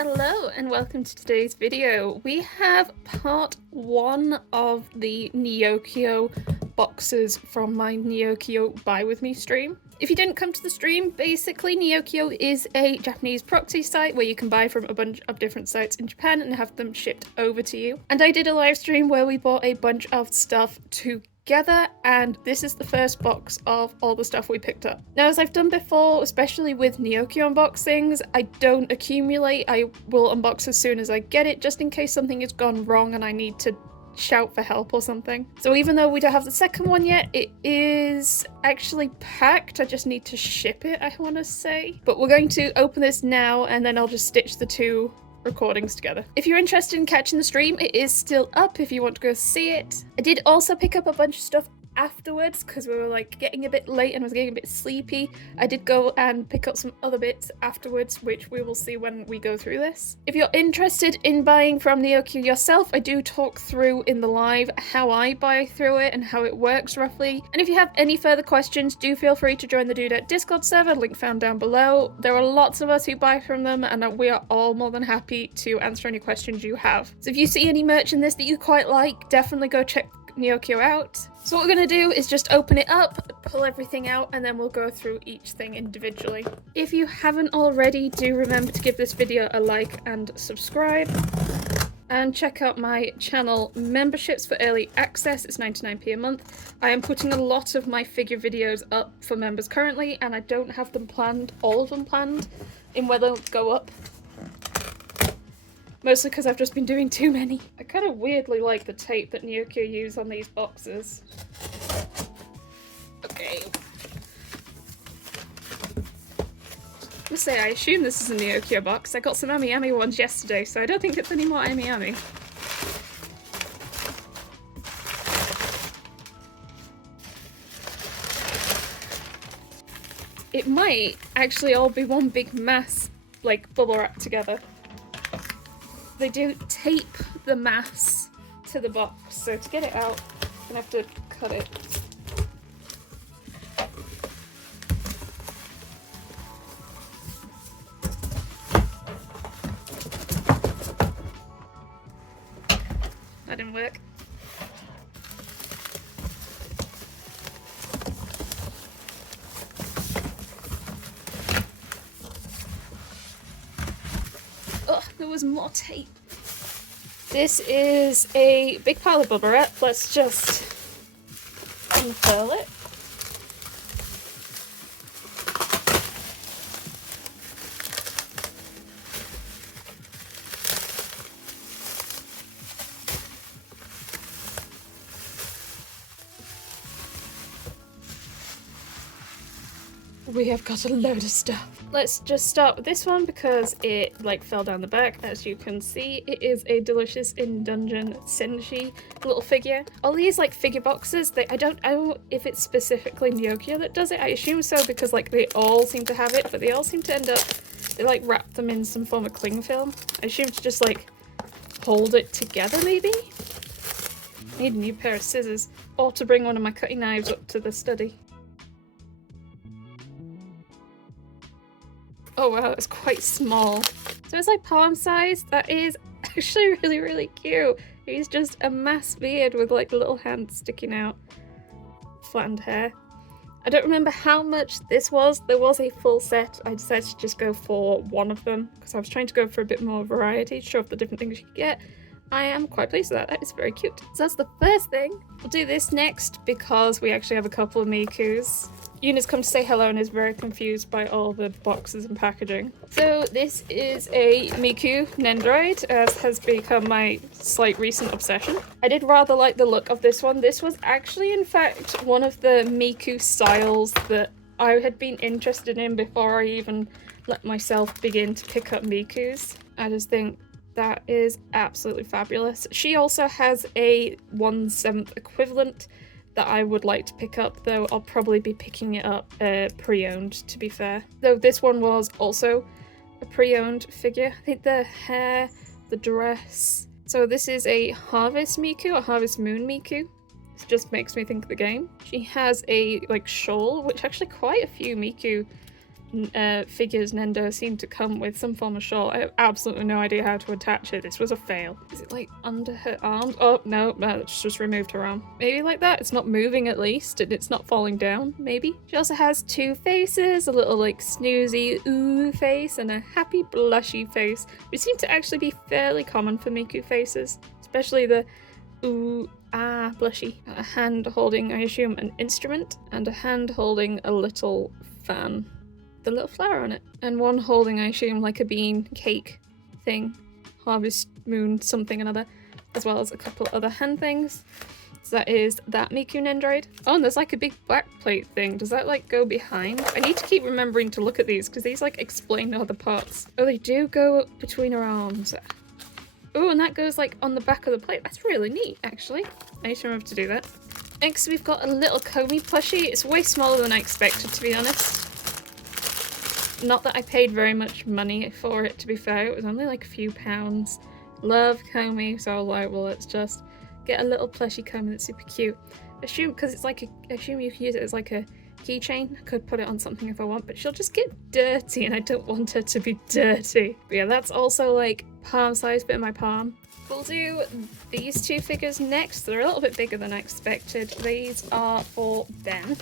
Hello and welcome to today's video. We have part 1 of the Neio boxes from my Neio Buy With Me stream. If you didn't come to the stream, basically Neio is a Japanese proxy site where you can buy from a bunch of different sites in Japan and have them shipped over to you. And I did a live stream where we bought a bunch of stuff together, and this is the first box of all the stuff we picked up. Now, as I've done before, especially with Neio unboxings, I don't accumulate. I will unbox as soon as I get it, just in case something has gone wrong and I need to shout for help or something. So even though we don't have the second one yet, it is actually packed. I just need to ship it, I want to say. But we're going to open this now, and then I'll just stitch the two recordings together. If you're interested in catching the stream, it is still up if you want to go see it. I did also pick up a bunch of stuff afterwards because we were like getting a bit late and I was getting a bit sleepy. I did go and pick up some other bits afterwards, which we will see when we go through this. If you're interested in buying from Neio yourself, I do talk through in the live how I buy through it and how it works roughly. And if you have any further questions, do feel free to join the Dudette Discord server, link found down below. There are lots of us who buy from them and we are all more than happy to answer any questions you have. So if you see any merch in this that you quite like, definitely go check Neio out. So what we're going to do is just open it up, pull everything out, and then we'll go through each thing individually. If you haven't already, do remember to give this video a like and subscribe. And check out my channel memberships for early access. It's 99p a month. I am putting a lot of my figure videos up for members currently, and I don't have them planned, all of them planned, in where they'll go up. Mostly because I've just been doing too many. I kind of weirdly like the tape that Neio use on these boxes. Okay. I must say, I assume this is a Neio box. I got some Ami ones yesterday, so I don't think it's any more Ami. It might actually all be one big mass, like, bubble wrap together. They do tape the mass to the box, so to get it out, I'm gonna have to cut it. That didn't work. Oh, there was more tape. This is a big pile of bubble wrap. Let's just unfurl it. We have got a load of stuff. Let's just start with this one because it like fell down the back. As you can see, it is a Delicious in Dungeon Senshi little figure. All these like figure boxes, I don't know if it's specifically Neio that does it. I assume so because like they all seem to have it, but they all seem to end up, they like wrap them in some form of cling film. I assume to just like hold it together maybe? I need a new pair of scissors or to bring one of my cutting knives up to the study. Oh wow, it's quite small. So it's like palm size. That is actually really cute. He's just a mass beard with like little hands sticking out. Flattened hair. I don't remember how much this was. There was a full set. I decided to just go for one of them because I was trying to go for a bit more variety, show off the different things you could get. I am quite pleased with that. That is very cute. So that's the first thing. We'll do this next because we actually have a couple of Mikus. Yuna's come to say hello and is very confused by all the boxes and packaging. So this is a Miku Nendroid, as has become my slight recent obsession. I did rather like the look of this one. This was actually, in fact, one of the Miku styles that I had been interested in before I even let myself begin to pick up Mikus. I just think that is absolutely fabulous. She also has a 1/7 equivalent that I would like to pick up, though I'll probably be picking it up pre-owned, to be fair. Though this one was also a pre-owned figure. I think the hair, the dress. So this is a Harvest Miku, a Harvest Moon Miku. This just makes me think of the game. She has a like shawl, which actually quite a few Miku figures Nendo seem to come with some form of shawl. I have absolutely no idea how to attach it. This was a fail. Is it like under her arms? Oh, no, it's just removed her arm. Maybe like that. It's not moving at least, and it's not falling down, maybe. She also has two faces, a little like snoozy ooh face and a happy blushy face, which seem to actually be fairly common for Miku faces, especially the ooh, ah, blushy. A hand holding, I assume, an instrument, and a hand holding a little fan. The little flower on it. And one holding, I assume, like a bean cake thing. Harvest moon something another. As well as a couple other hand things. So that is that Miku Nendroid. Oh, and there's like a big black plate thing. Does that like go behind? I need to keep remembering to look at these because these like explain other parts. Oh, they do go between her arms. Oh, and that goes like on the back of the plate. That's really neat, actually. I need to remember to do that. Next, we've got a little Komi plushie. It's way smaller than I expected, to be honest. Not that I paid very much money for it, to be fair. It was only like a few pounds. Love Komi, so I was like, well, let's just get a little plushie Komi that's super cute. Assume, because it's like assume you can use it as like a keychain. I could put it on something if I want, but she'll just get dirty, and I don't want her to be dirty. But yeah, that's also like palm size, bit of my palm. We'll do these two figures next. They're a little bit bigger than I expected. These are for Ben.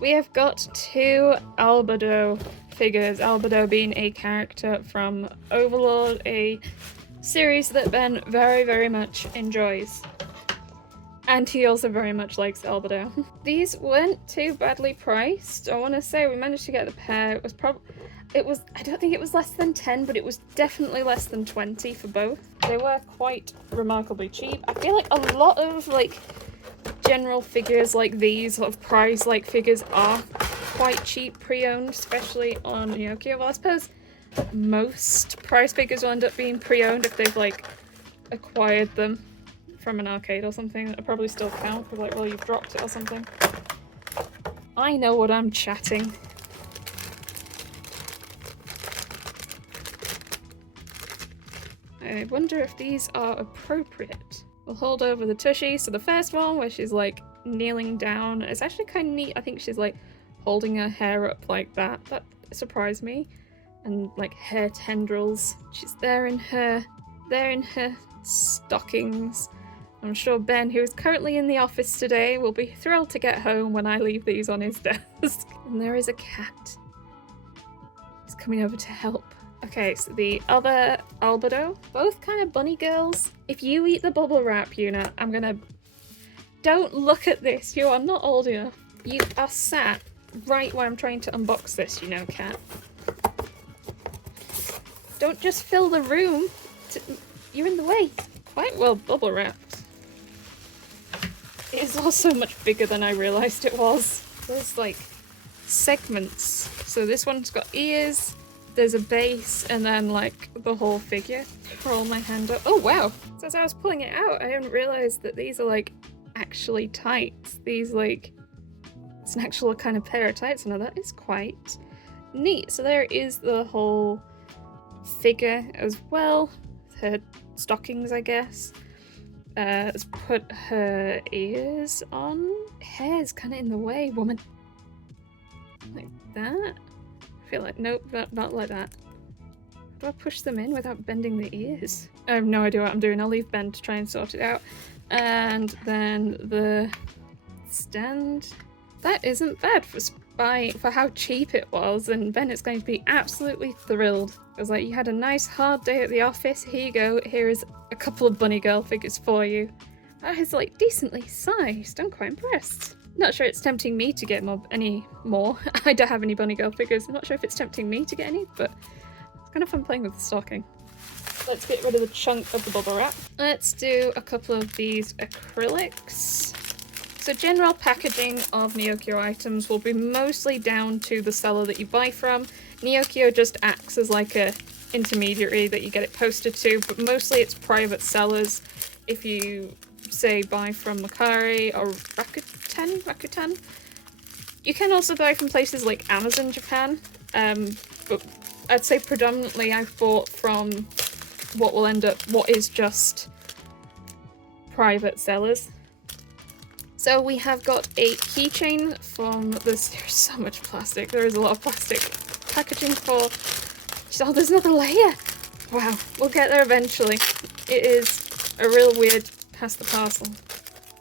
We have got two Albedo figures, Albedo being a character from Overlord, a series that Ben very, very much enjoys. And he also very much likes Albedo. These weren't too badly priced. I want to say we managed to get the pair. It was I don't think it was less than 10, but it was definitely less than 20 for both. They were quite remarkably cheap. I feel like a lot of like general figures like these, sort of prize-like figures, are quite cheap pre-owned, especially on Neio. Well, I suppose most prize figures will end up being pre-owned if they've like acquired them from an arcade or something. That'll probably still count, because like, well, you've dropped it or something. I know what I'm chatting. I wonder if these are appropriate. We'll hold over the tushy. So the first one, where she's like kneeling down, it's actually kind of neat. I think she's like holding her hair up like that. That surprised me. And like hair tendrils. She's there in her stockings. I'm sure Ben, who is currently in the office today, will be thrilled to get home when I leave these on his desk. And there is a cat. He's coming over to help. Okay, so the other Albedo, both kind of bunny girls. If you eat the bubble wrap, Yuna, I'm gonna... Don't look at this, you are not old enough. You are sat right where I'm trying to unbox this, you know, cat. Don't just fill the room. You're in the way. Quite well bubble wrapped. It is also much bigger than I realised it was. There's like segments. So this one's got ears. There's a base, and then like the whole figure. Roll my hand up. Oh wow! So as I was pulling it out, I hadn't realised that these are like actually tights. These like, it's an actual kind of pair of tights. Now that is quite neat. So there is the whole figure as well. Her stockings, I guess. Let's put her ears on. Hair's kind of in the way, woman. Like that. I feel like, nope, not like that. How do I push them in without bending the ears? I have no idea what I'm doing. I'll leave Ben to try and sort it out. And then the stand. That isn't bad for how cheap it was, and Ben is going to be absolutely thrilled. It was like, you had a nice hard day at the office, here you go, here is a couple of bunny girl figures for you. That is like decently sized. I'm quite impressed. Not sure it's tempting me to get any more. I don't have any bunny girl figures. I'm not sure if it's tempting me to get any, but it's kind of fun playing with the stocking. Let's get rid of the chunk of the bubble wrap. Let's do a couple of these acrylics. So general packaging of Neio items will be mostly down to the seller that you buy from. Neio just acts as like a intermediary that you get it posted to, but mostly it's private sellers. If you say buy from Makari or Rakuten. You can also buy from places like Amazon Japan. But I'd say predominantly I've bought from what is just private sellers. So we have got a keychain from this. There's so much plastic. There is a lot of plastic packaging for. Oh, there's another layer. Wow, we'll get there eventually. It is a real weird pass the parcel.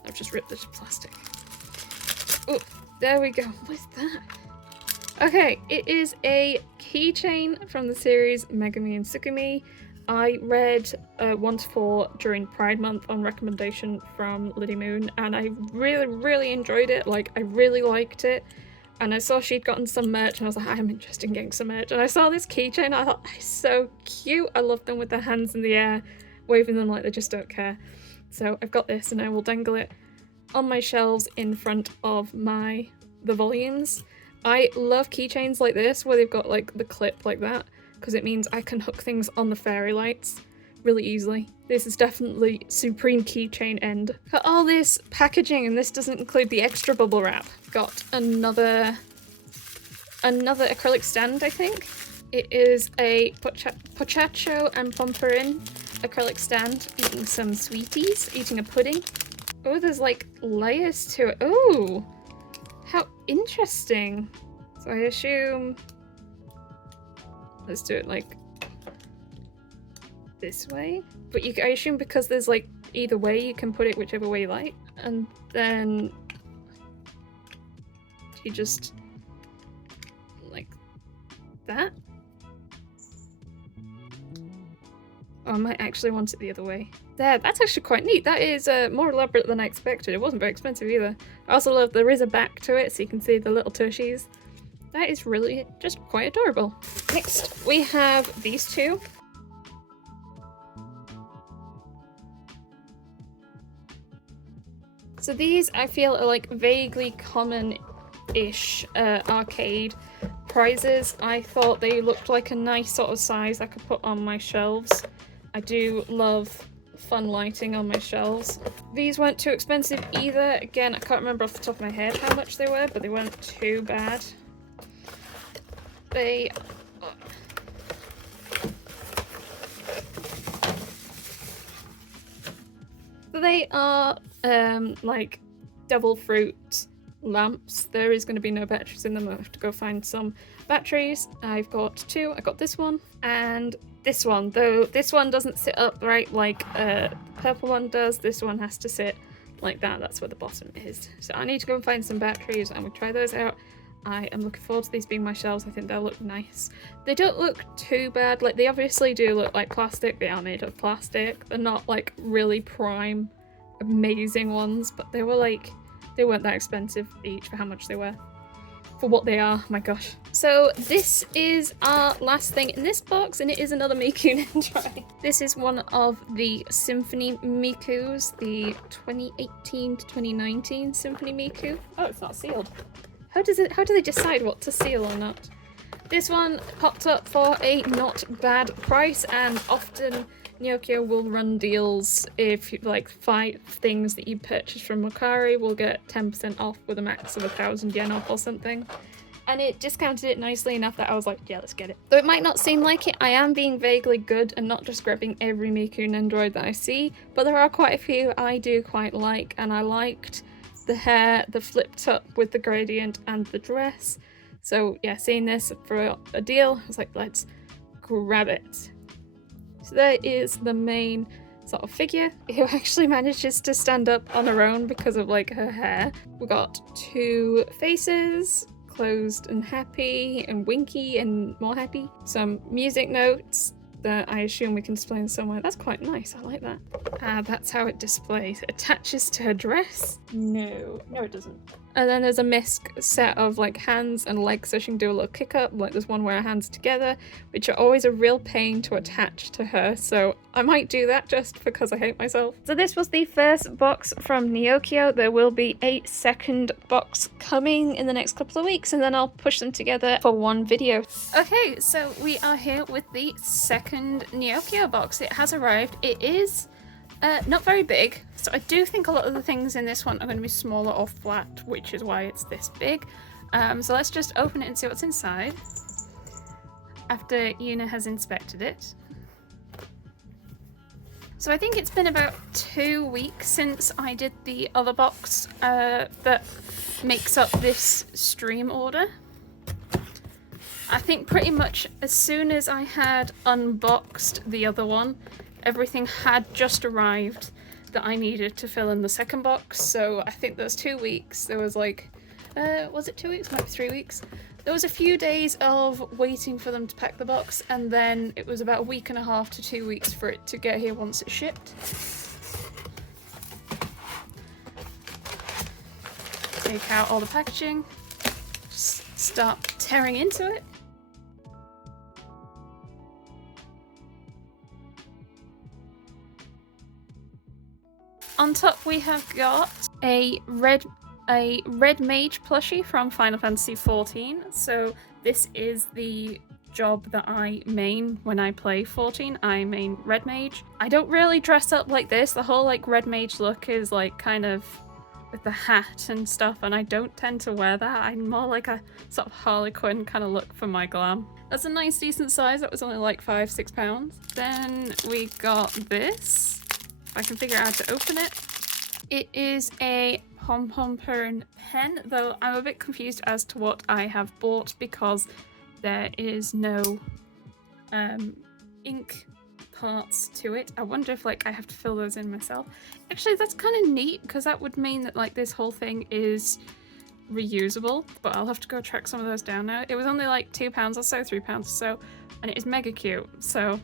I've just ripped this plastic. Oh, there we go. What's that? Okay, it is a keychain from the series Megami and Tsukumi. I read 1 to 4 during Pride Month on recommendation from Liddy Moon, and I really enjoyed it. Like, I really liked it. And I saw she'd gotten some merch, and I was like, I'm interested in getting some merch. And I saw this keychain, I thought, it's so cute. I love them with their hands in the air, waving them like they just don't care. So I've got this, and I will dangle it on my shelves in front of the volumes. I love keychains like this, where they've got like the clip like that, because it means I can hook things on the fairy lights really easily. This is definitely supreme keychain end. Got all this packaging, and this doesn't include the extra bubble wrap. Got another acrylic stand, I think. It is a Pochacho and Pomperin acrylic stand, eating some sweeties, eating a pudding. Oh, there's like layers to it. Oh, how interesting. So I assume, let's do it like this way. But I assume because there's like either way, you can put it whichever way you like. And then you just like that. Oh, I might actually want it the other way. There, that's actually quite neat. That is more elaborate than I expected. It wasn't very expensive either. I also love there is a back to it, so you can see the little tushies. That is really just quite adorable. Next, we have these two. So these, I feel, are like vaguely common-ish arcade prizes. I thought they looked like a nice sort of size I could put on my shelves. I do love fun lighting on my shelves. These weren't too expensive either. Again, I can't remember off the top of my head how much they were, but they weren't too bad. They... They are like devil fruit lamps. There is going to be no batteries in them. I have to go find some batteries. I've got two. I got this one and this one, though this one doesn't sit upright like the purple one does. This one has to sit like that. That's where the bottom is. So I need to go and find some batteries and we'll try those out. I am looking forward to these being my shelves. I think they'll look nice. They don't look too bad. Like, they obviously do look like plastic. They are made of plastic. They're not like really prime amazing ones, but they weren't that expensive each for how much they were. For what they are, my gosh. So this is our last thing in this box, and it is another Miku Nendroid. This is one of the Symphony Mikus, the 2018 to 2019 Symphony Miku. Oh, it's not sealed. How do they decide what to seal or not? This one popped up for a not bad price, and often Neio will run deals if like 5 things that you purchase from Mercari will get 10% off with a max of 1,000 yen off or something. And it discounted it nicely enough that I was like, yeah, let's get it. Though it might not seem like it, I am being vaguely good and not just grabbing every Miku Nendroid that I see, but there are quite a few I do quite like, and I liked the hair, the flipped up with the gradient, and the dress. So yeah, seeing this for a deal, I was like, let's grab it. So there is the main sort of figure who actually manages to stand up on her own because of like her hair. We got 2 faces, closed and happy, and winky and more happy. Some music notes that I assume we can display in somewhere. That's quite nice, I like that. That's how it displays. It attaches to her dress. No, it doesn't. And then there's a misc set of like hands and legs so she can do a little kick up. Like there's one where her hands are together, which are always a real pain to attach to her. So I might do that just because I hate myself. So this was the first box from Neio. There will be a second box coming in the next couple of weeks, and then I'll push them together for one video. Okay, so we are here with the second Neio box. It has arrived. It is not very big, so I do think a lot of the things in this one are going to be smaller or flat, which is why it's this big. So let's just open it and see what's inside. after Una has inspected it. So I think it's been about 2 weeks since I did the other box that makes up this stream order. I think pretty much as soon as I had unboxed the other one, everything had just arrived that I needed to fill in the second box. So I think those 2 weeks, there was like, was it 2 weeks? Might be 3 weeks. There was a few days of waiting for them to pack the box, and then it was about a week and a half to 2 weeks for it to get here once it's shipped. Take out all the packaging, just start tearing into it. On top we have got a red mage plushie from Final Fantasy XIV. So this is the job that I main when I play 14. I main red mage. I don't really dress up like this. The whole like red mage look is like kind of with the hat and stuff, and I don't tend to wear that. I'm more like a sort of Harley Quinn kind of look for my glam. That's a nice decent size. That was only like £5-6. Then we got this. If I can figure out how to open it. It is a pom-pom pen, though I'm a bit confused as to what I have bought because there is no ink parts to it. I wonder if like I have to fill those in myself. Actually, that's kind of neat because that would mean that like this whole thing is reusable, but I'll have to go track some of those down now. It was only like £2 or so, £3 or so, and it is mega cute, so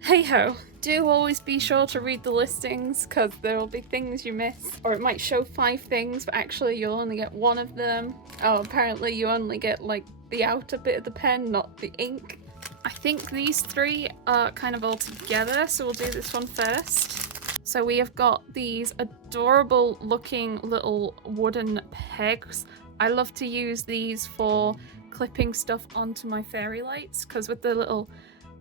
hey ho. Do always be sure to read the listings because there will be things you miss, or it might show 5 things but actually you'll only get 1 of them. Oh, apparently you only get like the outer bit of the pen, not the ink. I think these 3 are kind of all together, so we'll do this one first. So we have got these adorable looking little wooden pegs. I love to use these for clipping stuff onto my fairy lights because with the little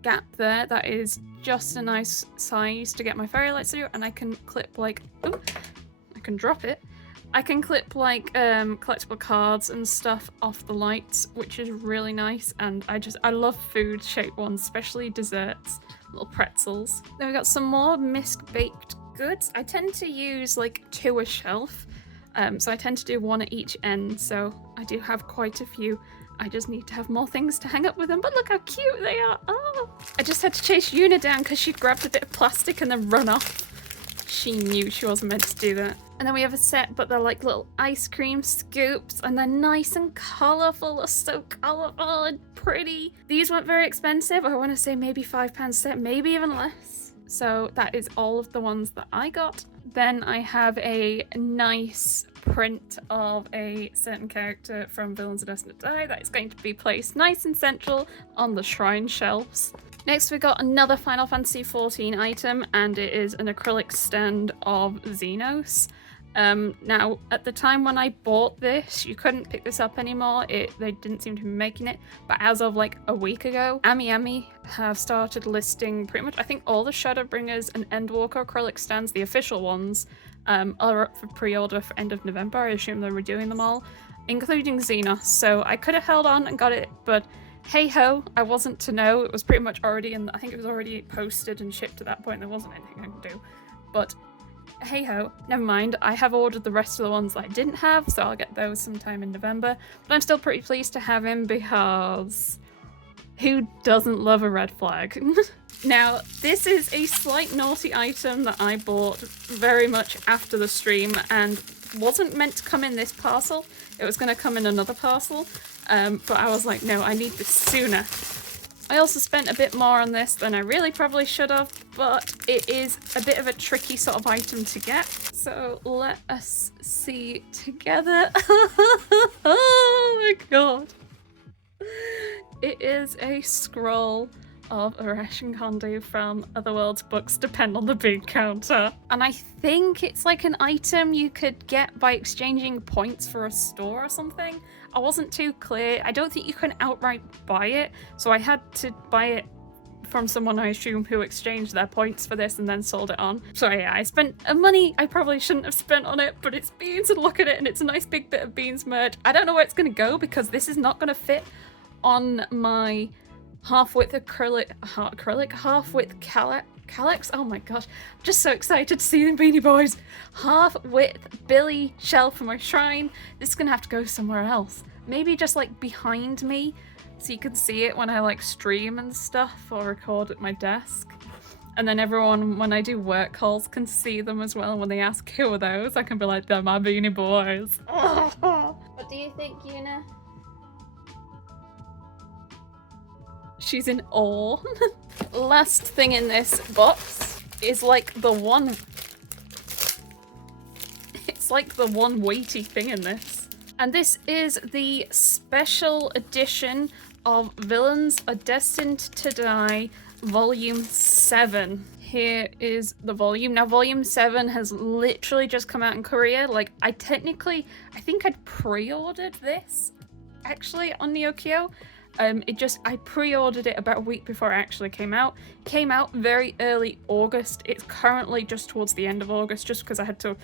gap there, that is just a nice size to get my fairy lights through, and I can clip like, oh, I can drop it. I can clip like collectible cards and stuff off the lights, which is really nice, and I love food shaped ones, especially desserts, little pretzels. Then we got some more misc baked goods. I tend to use like 2 a shelf, so I tend to do 1 at each end, so I do have quite a few. I just need to have more things to hang up with them, but look how cute they are. Oh, I just had to chase Una down because she grabbed a bit of plastic and then run off. She knew she wasn't meant to do that. And then we have a set, but they're like little ice cream scoops, and they're nice and colourful. They're so colourful and pretty. These weren't very expensive. I want to say maybe £5 a set, maybe even less. So that is all of the ones that I got. Then I have a nice print of a certain character from Villains Are Destined to Die that is going to be placed nice and central on the shrine shelves. Next we got another Final Fantasy XIV item, and it is an acrylic stand of Xenos. Now, at the time when I bought this, you couldn't pick this up anymore. They didn't seem to be making it, but as of like a week ago, Ami have started listing pretty much, I think, all the Shadowbringers and Endwalker acrylic stands, the official ones, are up for pre-order for end of November. I assume they were doing them all, including Xenos. So I could have held on and got it, but hey ho, I wasn't to know. It was pretty much already I think it was already posted and shipped at that point. There wasn't anything I could do, but hey ho, never mind. I have ordered the rest of the ones that I didn't have, so I'll get those sometime in November. But I'm still pretty pleased to have him because who doesn't love a red flag? Now, this is a slight naughty item that I bought very much after the stream and wasn't meant to come in this parcel. It was going to come in another parcel, but I was like, no, I need this sooner. I also spent a bit more on this than I really probably should have, but it is a bit of a tricky sort of item to get. So let us see together. Oh my god. It is a scroll of Arash Conde from Otherworld's books Depend on the Bean Counter. And I think it's like an item you could get by exchanging points for a store or something. I wasn't too clear. I don't think you can outright buy it, so I had to buy it from someone, I assume, who exchanged their points for this and then sold it on. So yeah, I spent money I probably shouldn't have spent on it, but it's beans and look at it, and it's a nice big bit of beans merch. I don't know where it's going to go because this is not going to fit on my half width acrylic, half width calyx. Oh my gosh, I'm just so excited to see the Beanie Boys. Half width Billy shell for my shrine. This is gonna have to go somewhere else. Maybe just like behind me so you can see it when I like stream and stuff or record at my desk. And then everyone, when I do work calls, can see them as well. When they ask who are those, I can be like, they're my Beanie Boys. What do you think, Una? She's in awe. Last thing in this box is like the one... It's like the one weighty thing in this. And this is the special edition of Villains Are Destined to Die Volume 7. Here is the volume. Now, Volume 7 has literally just come out in Korea. Like, I think I'd pre-ordered this, actually, on Neio. I pre-ordered it about a week before it actually came out. Came out very early August. It's currently just towards the end of August, just because I had to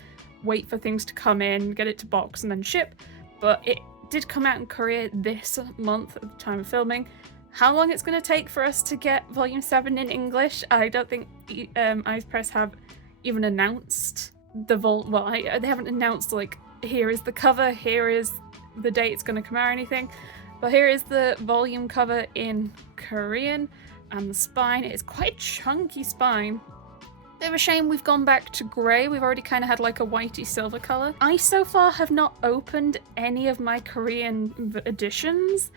wait for things to come in, get it to box, and then ship. But it did come out in Korea this month at the time of filming. How long it's going to take for us to get Volume 7 in English, I don't think iPress have even announced the they haven't announced, like, here is the cover, here is the date it's going to come out or anything. But here is the volume cover in Korean, and the spine. It's quite a chunky spine. Bit of a shame we've gone back to grey. We've already kind of had like a whitey silver colour. I so far have not opened any of my Korean editions.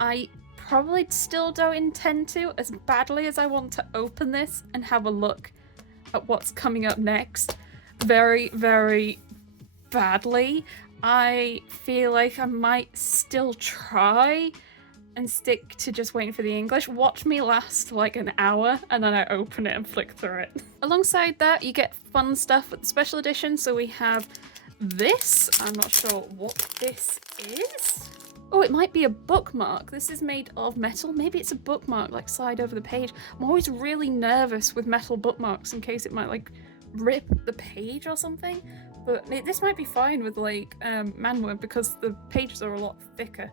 I probably still don't intend to, as badly as I want to open this and have a look at what's coming up next. Very, very badly. I feel like I might still try and stick to just waiting for the English. Watch me last like an hour and then I open it and flick through it. Alongside that, you get fun stuff with the special edition. So we have this. I'm not sure what this is. Oh, it might be a bookmark. This is made of metal. Maybe it's a bookmark, like slide over the page. I'm always really nervous with metal bookmarks in case it might like rip the page or something. But this might be fine with like manwood because the pages are a lot thicker.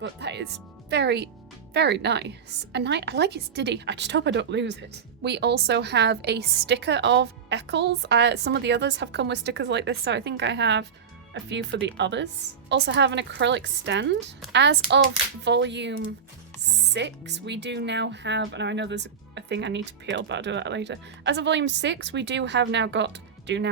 But that is very, very nice. And I like its ditty. I just hope I don't lose it. We also have a sticker of Eccles. Some of the others have come with stickers like this, so I think I have a few for the others. Also have an acrylic stand. As of volume 6, we do now have, and I know there's a thing I need to peel, but I'll do that later. As of volume 6, we have now got an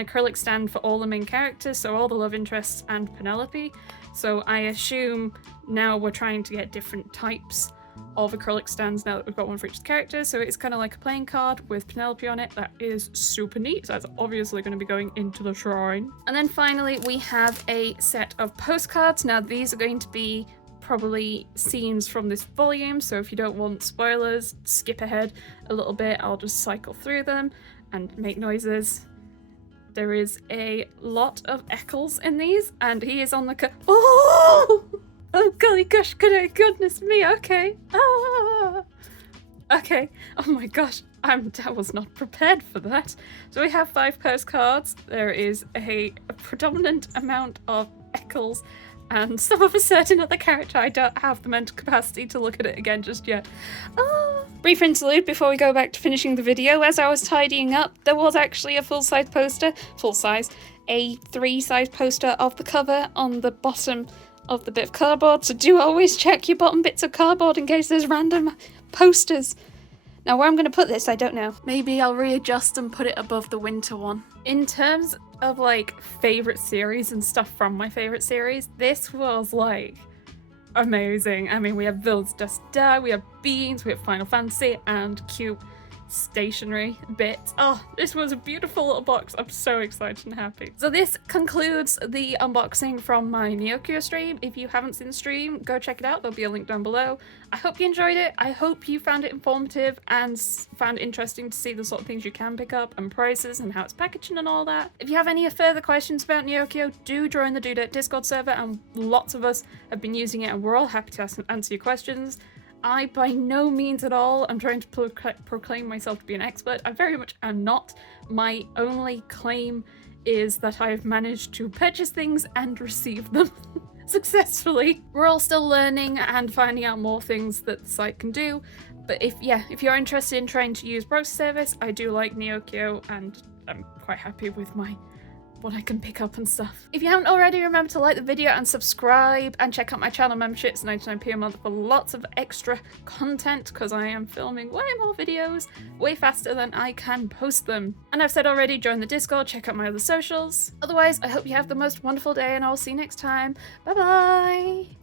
acrylic stand for all the main characters, so all the love interests and Penelope. So I assume now we're trying to get different types of acrylic stands now that we've got one for each character. So it's kind of like a playing card with Penelope on it. That is super neat. So that's obviously going to be going into the shrine. And then finally we have a set of postcards. Now these are going to be probably scenes from this volume, so if you don't want spoilers, skip ahead a little bit. I'll just cycle through them and make noises. There is a lot of Eccles in these, and he is on the oh golly gosh, goodness me, okay. Okay, oh my gosh, I was not prepared for that. So we have 5 postcards. There is a predominant amount of Eccles and some of a certain other character. I don't have the mental capacity to look at it again just yet. Brief interlude before we go back to finishing the video. As I was tidying up, there was actually a full-size poster, a 3-size poster of the cover on the bottom of the bit of cardboard, so do always check your bottom bits of cardboard in case there's random posters. Now where I'm going to put this, I don't know. Maybe I'll readjust and put it above the winter one. In terms of like favourite series and stuff from my favourite series, this was like amazing. I mean, we have Villains Just Die, we have Beans, we have Final Fantasy, and cute stationery bits. Oh, this was a beautiful little box. I'm so excited and happy. So this concludes the unboxing from my Neio stream. If you haven't seen the stream, go check it out. There'll be a link down below. I hope you enjoyed it. I hope you found it informative and found it interesting to see the sort of things you can pick up and prices and how it's packaging and all that. If you have any further questions about Neio, do join the Dude Discord server, and lots of us have been using it and we're all happy to answer your questions. I by no means at all am trying to proclaim myself to be an expert. I very much am not. My only claim is that I have managed to purchase things and receive them. successfully. We're all still learning and finding out more things that the site can do. But if you're interested in trying to use broker service, I do like Neio, and I'm quite happy with what I can pick up and stuff. If you haven't already, remember to like the video and subscribe, and check out my channel memberships, 99p a month, for lots of extra content, because I am filming way more videos way faster than I can post them. And I've said already, join the Discord, check out my other socials. Otherwise, I hope you have the most wonderful day, and I'll see you next time. Bye bye!